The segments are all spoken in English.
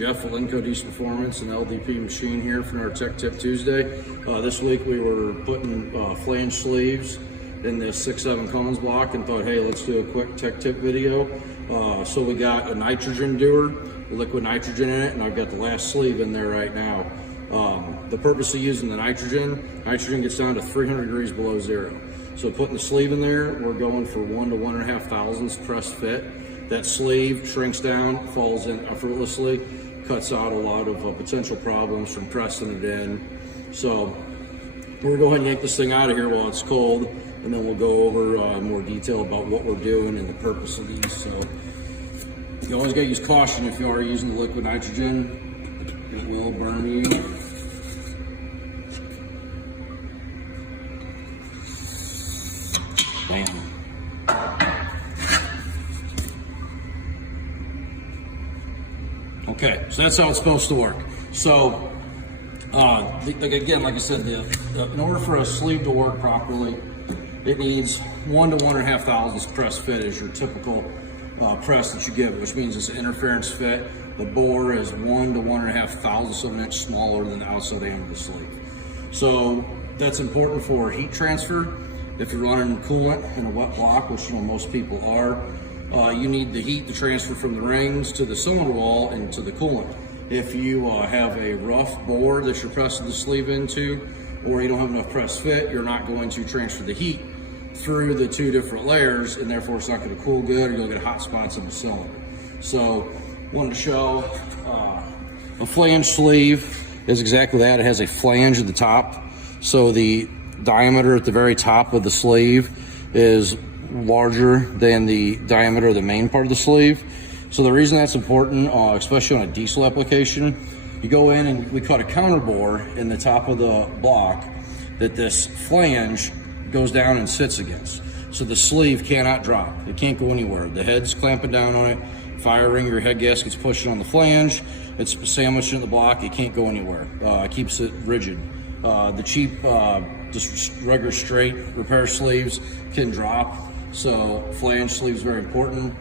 Jeff at LinCo Performance and LDP Machine here for our Tech Tip Tuesday. This week we were putting flange sleeves in this 6/7 cones block and thought, hey, let's do a quick Tech Tip video. So we got a nitrogen dewar, liquid nitrogen in it, and I've got the last sleeve in there right now. The purpose of using the nitrogen gets down to 300 degrees below zero. So putting the sleeve in there, we're going for 1 to 1.5 thousandths press fit. That sleeve shrinks down, falls in effortlessly, cuts out a lot of potential problems from pressing it in. So we're going to go ahead and yank this thing out of here while it's cold, and then we'll go over more detail about what we're doing and the purpose of these. So you always got to use caution if you are using the liquid nitrogen. It will burn you. Bam. Okay, so that's how it's supposed to work. So, again, like I said, in order for a sleeve to work properly, it needs 1 to 1.5 thousandths press fit as your typical press that you give it, which means it's an interference fit. The bore is 1 to 1.5 thousandths of an inch smaller than the outside end of the sleeve. So that's important for heat transfer. If you're running coolant in a wet block, which most people are, you need the heat to transfer from the rings to the cylinder wall and to the coolant. If you have a rough bore that you're pressing the sleeve into, or you don't have enough press fit, you're not going to transfer the heat through the two different layers, and therefore it's not going to cool good, or you'll get hot spots in the cylinder. So wanted to show a flange sleeve is exactly that. It has a flange at the top, so the diameter at the very top of the sleeve is larger than the diameter of the main part of the sleeve. So the reason that's important, especially on a diesel application, you go in and we cut a counter bore in the top of the block that this flange goes down and sits against. So the sleeve cannot drop. It can't go anywhere. The head's clamping down on it. Fire ring, your head gasket's pushing on the flange. It's sandwiched in the block. It can't go anywhere. It keeps it rigid. The cheap, just regular straight repair sleeves can drop. So flange sleeve is very important.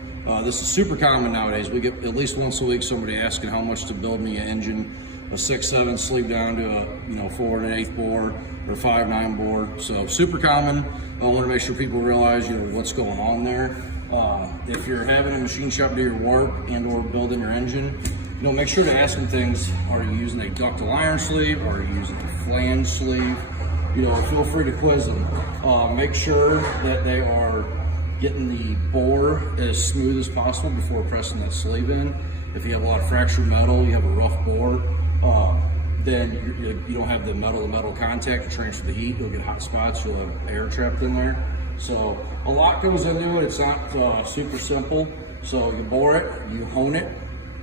This is super common nowadays. We get at least once a week somebody asking how much to build me an engine, a 6/7 sleeve down to a 4 1/8 bore or 5/9 bore. So super common. I want to make sure people realize what's going on there. If you're having a machine shop do your work and or building your engine, make sure to ask them things. Are you using a ductile iron sleeve? Are you using a flange sleeve? Feel free to quiz them. Make sure that they are getting the bore as smooth as possible before pressing that sleeve in. If you have a lot of fractured metal, you have a rough bore, then you don't have the metal-to-metal contact to transfer the heat. You'll get hot spots, you'll have air trapped in there. So a lot goes into it. It's not super simple. So you bore it, you hone it,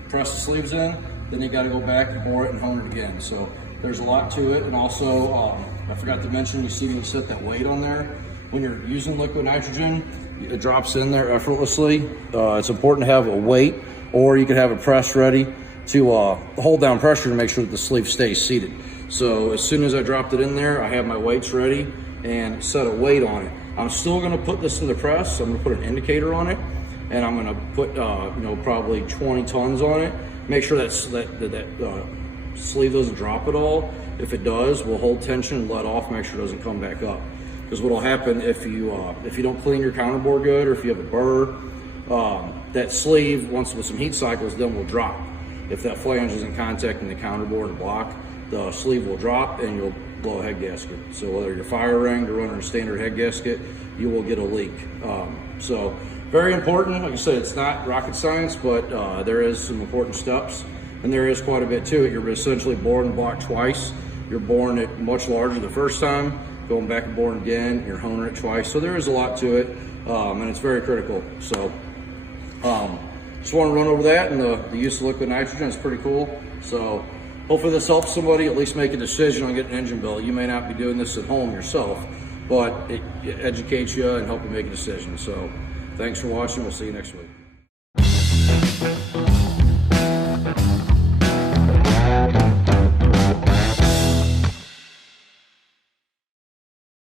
press the sleeves in, then you got to go back and bore it and hone it again. So there's a lot to it. And also, I forgot to mention, you see me set that weight on there. When you're using liquid nitrogen, it drops in there effortlessly. It's important to have a weight, or you can have a press ready to hold down pressure to make sure that the sleeve stays seated. So as soon as I dropped it in there, I have my weights ready and set a weight on it. I'm still going to put this to the press. I'm going to put an indicator on it, and I'm going to put probably 20 tons on it. Make sure that sleeve doesn't drop at all. If it does, we'll hold tension and let off, make sure it doesn't come back up. Because what will happen if you don't clean your counter bore good, or if you have a burr, that sleeve, once with some heat cycles, then will drop. If that flange isn't contacting the counter bore and block, the sleeve will drop and you'll blow a head gasket. So whether you're fire ringed or running a standard head gasket, you will get a leak. So very important. Like I said, it's not rocket science, but there is some important steps, and there is quite a bit to it. You're essentially boring the block twice. You're boring it much larger the first time, going back and boring again, you're honing it twice. So there is a lot to it, and it's very critical. So just want to run over that, and the use of liquid nitrogen is pretty cool. So hopefully this helps somebody at least make a decision on getting an engine built. You may not be doing this at home yourself, but it educates you and helps you make a decision. So thanks for watching. We'll see you next week.